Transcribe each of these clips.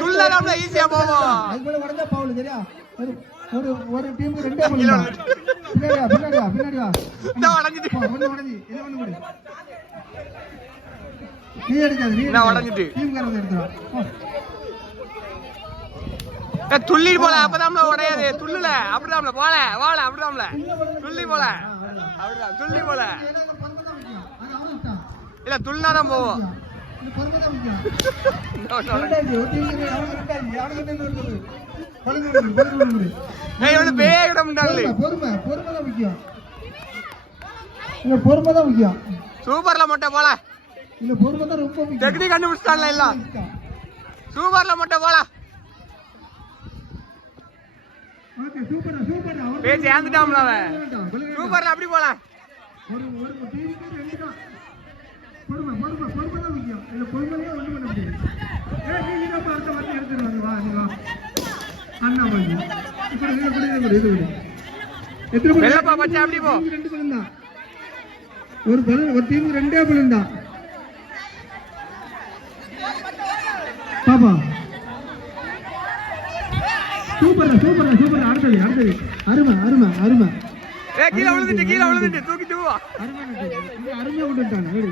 துள்ளலாம்ல ஈஸியா போவோம். அது போல உடஞ்சா பவுல் சரியா? ஒரு டீமுக்கு ரெண்டே பவுல் தான். பின்னாடி வா. நான் உடைஞ்சிட்டு. ஒண்ணு இது ஒண்ணு கொடு. நீ எடுக்காத. நான் உடைஞ்சிட்டு. டீம் காரங்க எடுத்துறா. துள்ளி போல அப்பதாம்ல உடையாது. துள்ளுல அப்படிதாம்ல போல. வாள அப்படிதாம்ல. துள்ளி போல. அப்படிதான் துள்ளி போல. இல்ல துள்ளாதான் போவோம். இந்த பொறுமை தான் முக்கியம். ரெண்டாச்சு ஒரு டீமுக்கு அவங்க ரெண்டாச்சு. யாருக்கு என்ன இருக்குது? பொறுமை. ஏய் இவனு பேயிட முண்டாங்களே. பொறுமை தான் முக்கியம். இந்த பொறுமை தான் முக்கியம். சூப்பர்ல மட்டும் போல. இந்த பொறுமை தான் ரொம்ப முக்கியம். டெக்னிக் கண்டுபிடிச்சான்ல இல்ல. சூப்பர்ல மட்டும் போல. Okay super. பேசி ஏந்துட்டாம்ல அவன். சூப்பர்ல அப்படி போல. ஒரு டீமுக்கு ரெண்டு தான். பொறுமை தான் முக்கியம். இந்த பொறுமையே ஒண்ணு பண்ண முடியாது. நீ பார்த்த வந்து எடுத்துருவாங்க. வா அண்ணா பண்ணி இது எத்தனை வெள்ளப்பா பச்சை அப்படி போ. ரெண்டு பலன் தான். ஒரு டீமுக்கு ரெண்டே பலன் தான். பாப்பா சூப்பர் அடுத்தது அருமை. கீழே விழுந்துட்டு தூக்கிட்டு போ. அருமையா விட்டுட்டானே வீடு.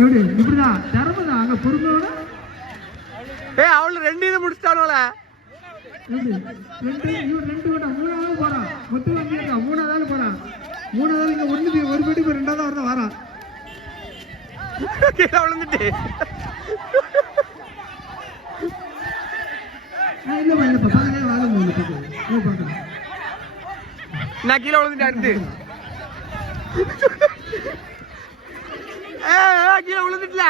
எப்படி இப்படிதான் திறமைதான் அங்க பொறுமையோட. அவளு ரெண்டு இது முடிச்சிட்டானோல. ரெண்டு வேண்டாம் மூணாவது போறான். மொத்தம் மூணாவது போறான். மூணாவது இங்க ஒண்ணு ஒரு படி ரெண்டாவது வரதான் வரான். கீழே விழுந்துட்டு. இல்லப்பா பக்கத்துல வாங்க நான் கீழே விழுந்துட்டேன் அடுத்து. கீழே விழுந்துட்டல.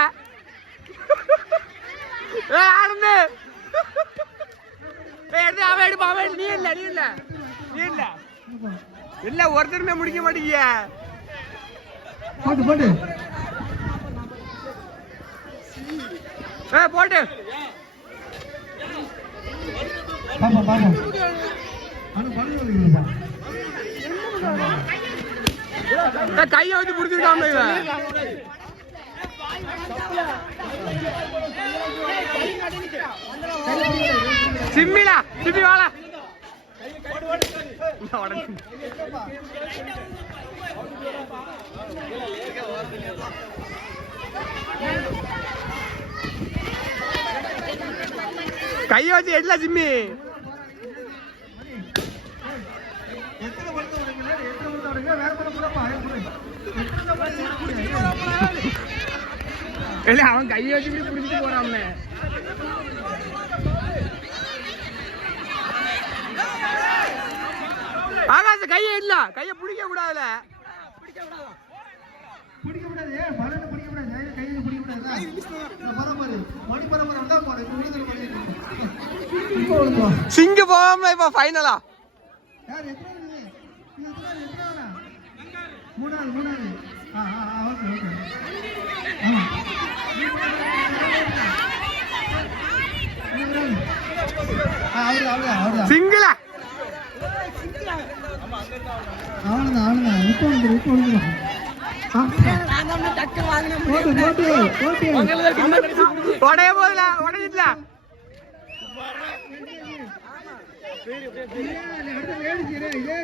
ஆனந்து அவன் எடுப்பா. நீ இல்ல ஒருத்தருமே முடிக்க மாட்டீங்க. போட்டு போட்டு பாப்பா கையை வச்சு புடிச்சுட்டாம இவன். சிம்மி வாழ. கையை வச்சு எட்ல சிம்மி. அவன் கையை வச்சு இப்படி புடிச்சிட்டு போறான். ஆகாச கையை இல்ல. கையை பிடிக்க கூடாதுல. சிங்கு போகாமல இப்ப ஃபைனலா. சிங்கிளா அவ்வளவுதான் இப்ப உடைய போதுல உடையில. இதே